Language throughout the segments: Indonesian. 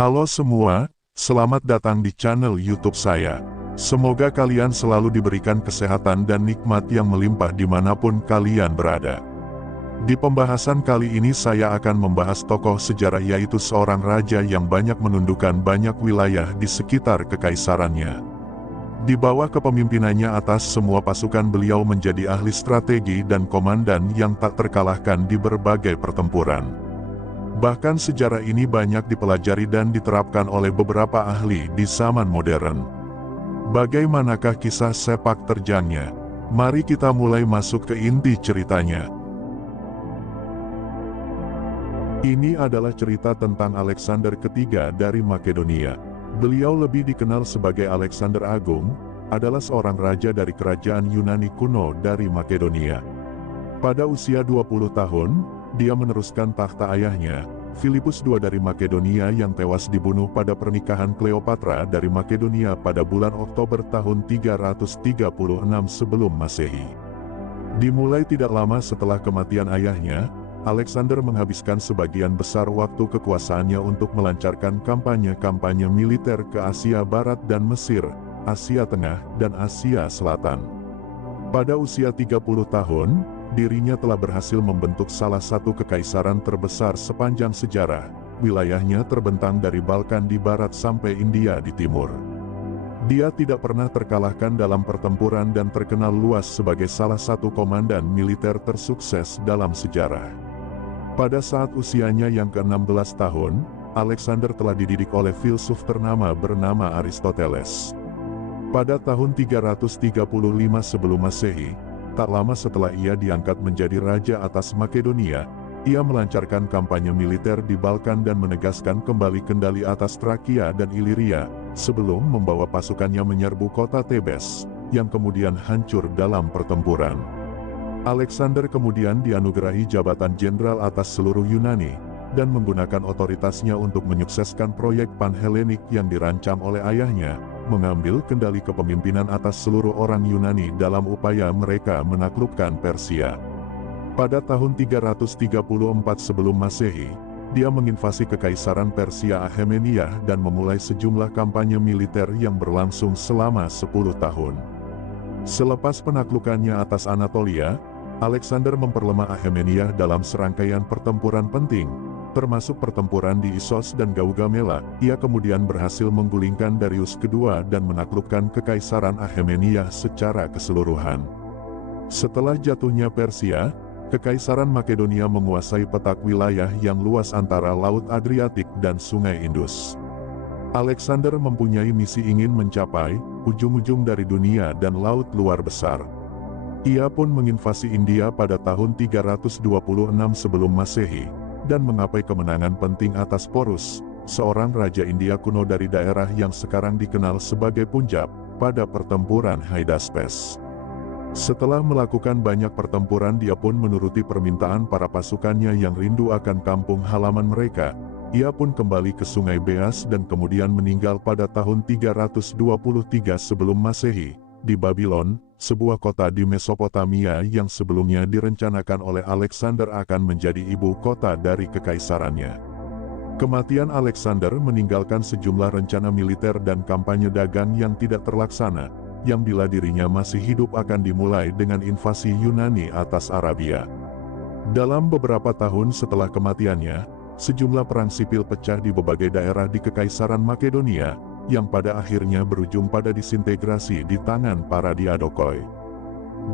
Halo semua, selamat datang di channel YouTube saya. Semoga kalian selalu diberikan kesehatan dan nikmat yang melimpah dimanapun kalian berada. Di pembahasan kali ini saya akan membahas tokoh sejarah, yaitu seorang raja yang banyak menundukkan banyak wilayah di sekitar kekaisarannya. Di bawah kepemimpinannya atas semua pasukan, beliau menjadi ahli strategi dan komandan yang tak terkalahkan di berbagai pertempuran. Bahkan sejarah ini banyak dipelajari dan diterapkan oleh beberapa ahli di zaman modern. Bagaimanakah kisah sepak terjangnya? Mari kita mulai masuk ke inti ceritanya. Ini adalah cerita tentang Alexander III dari Makedonia. Beliau lebih dikenal sebagai Alexander Agung, adalah seorang raja dari kerajaan Yunani kuno dari Makedonia. Pada usia 20 tahun, dia meneruskan takhta ayahnya, Filipus II dari Makedonia, yang tewas dibunuh pada pernikahan Cleopatra dari Makedonia pada bulan Oktober tahun 336 sebelum Masehi. Dimulai tidak lama setelah kematian ayahnya, Alexander menghabiskan sebagian besar waktu kekuasaannya untuk melancarkan kampanye-kampanye militer ke Asia Barat dan Mesir, Asia Tengah, dan Asia Selatan. Pada usia 30 tahun, dirinya telah berhasil membentuk salah satu kekaisaran terbesar sepanjang sejarah. Wilayahnya terbentang dari Balkan di barat sampai India di timur. Dia tidak pernah terkalahkan dalam pertempuran dan terkenal luas sebagai salah satu komandan militer tersukses dalam sejarah. Pada saat usianya yang ke-16 tahun, Alexander telah dididik oleh filsuf ternama bernama Aristoteles. Pada tahun 335 sebelum Masehi, tak lama setelah ia diangkat menjadi raja atas Makedonia, ia melancarkan kampanye militer di Balkan dan menegaskan kembali kendali atas Trakia dan Iliria, sebelum membawa pasukannya menyerbu kota Tebes, yang kemudian hancur dalam pertempuran. Alexander kemudian dianugerahi jabatan jenderal atas seluruh Yunani, dan menggunakan otoritasnya untuk menyukseskan proyek Panhelenik yang dirancang oleh ayahnya, mengambil kendali kepemimpinan atas seluruh orang Yunani dalam upaya mereka menaklukkan Persia. Pada tahun 334 sebelum Masehi, dia menginvasi kekaisaran Persia Akhemeniah dan memulai sejumlah kampanye militer yang berlangsung selama 10 tahun. Selepas penaklukannya atas Anatolia, Alexander memperlemah Akhemeniah dalam serangkaian pertempuran penting, termasuk pertempuran di Issos dan Gaugamela. Ia kemudian berhasil menggulingkan Darius II dan menaklukkan kekaisaran Akhemeniah secara keseluruhan. Setelah jatuhnya Persia, Kekaisaran Makedonia menguasai petak wilayah yang luas antara Laut Adriatik dan Sungai Indus. Alexander mempunyai misi ingin mencapai ujung-ujung dari dunia dan laut luar besar. Ia pun menginvasi India pada tahun 326 sebelum Masehi, dan mengapai kemenangan penting atas Porus, seorang raja India kuno dari daerah yang sekarang dikenal sebagai Punjab, pada pertempuran Hydaspes. Setelah melakukan banyak pertempuran, dia pun menuruti permintaan para pasukannya yang rindu akan kampung halaman mereka. Ia pun kembali ke Sungai Beas dan kemudian meninggal pada tahun 323 sebelum Masehi, di Babylon, sebuah kota di Mesopotamia yang sebelumnya direncanakan oleh Alexander akan menjadi ibu kota dari kekaisarannya. Kematian Alexander meninggalkan sejumlah rencana militer dan kampanye dagang yang tidak terlaksana, yang bila dirinya masih hidup akan dimulai dengan invasi Yunani atas Arabia. Dalam beberapa tahun setelah kematiannya, sejumlah perang sipil pecah di berbagai daerah di Kekaisaran Makedonia, yang pada akhirnya berujung pada disintegrasi di tangan para Diadokoi.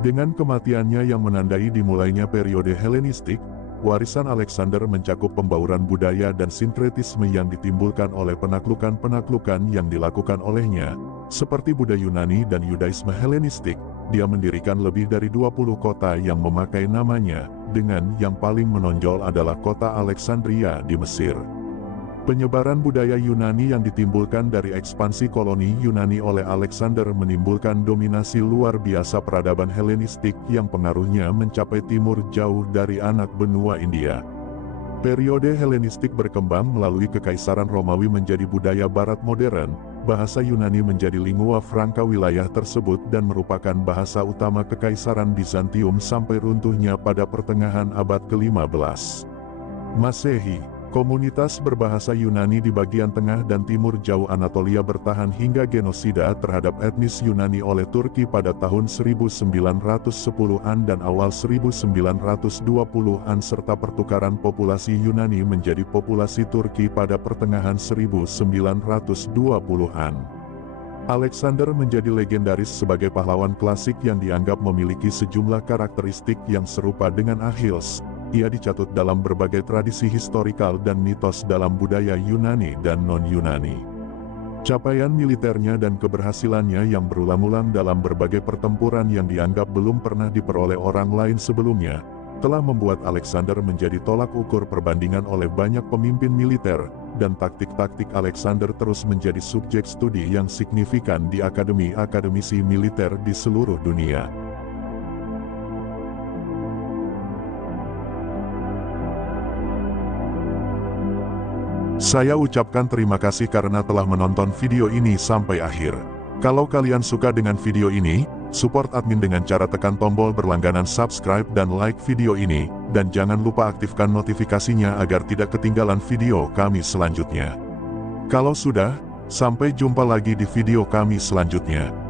Dengan kematiannya yang menandai dimulainya periode Helenistik, warisan Alexander mencakup pembauran budaya dan sinkretisme yang ditimbulkan oleh penaklukan-penaklukan yang dilakukan olehnya, seperti budaya Yunani dan Yudaisme Helenistik. Dia mendirikan lebih dari 20 kota yang memakai namanya, dengan yang paling menonjol adalah kota Alexandria di Mesir. Penyebaran budaya Yunani yang ditimbulkan dari ekspansi koloni Yunani oleh Alexander menimbulkan dominasi luar biasa peradaban Helenistik yang pengaruhnya mencapai timur jauh dari anak benua India. Periode Helenistik berkembang melalui Kekaisaran Romawi menjadi budaya barat modern, bahasa Yunani menjadi lingua franca wilayah tersebut dan merupakan bahasa utama Kekaisaran Bizantium sampai runtuhnya pada pertengahan abad ke-15 Masehi. Komunitas berbahasa Yunani di bagian tengah dan timur jauh Anatolia bertahan hingga genosida terhadap etnis Yunani oleh Turki pada tahun 1910-an dan awal 1920-an serta pertukaran populasi Yunani menjadi populasi Turki pada pertengahan 1920-an. Alexander menjadi legendaris sebagai pahlawan klasik yang dianggap memiliki sejumlah karakteristik yang serupa dengan Achilles. Ia dicatut dalam berbagai tradisi historikal dan mitos dalam budaya Yunani dan non-Yunani. Capaian militernya dan keberhasilannya yang berulang-ulang dalam berbagai pertempuran yang dianggap belum pernah diperoleh orang lain sebelumnya, telah membuat Alexander menjadi tolak ukur perbandingan oleh banyak pemimpin militer, dan taktik-taktik Alexander terus menjadi subjek studi yang signifikan di akademisi militer di seluruh dunia. Saya ucapkan terima kasih karena telah menonton video ini sampai akhir. Kalau kalian suka dengan video ini, support admin dengan cara tekan tombol berlangganan subscribe dan like video ini, dan jangan lupa aktifkan notifikasinya agar tidak ketinggalan video kami selanjutnya. Kalau sudah, sampai jumpa lagi di video kami selanjutnya.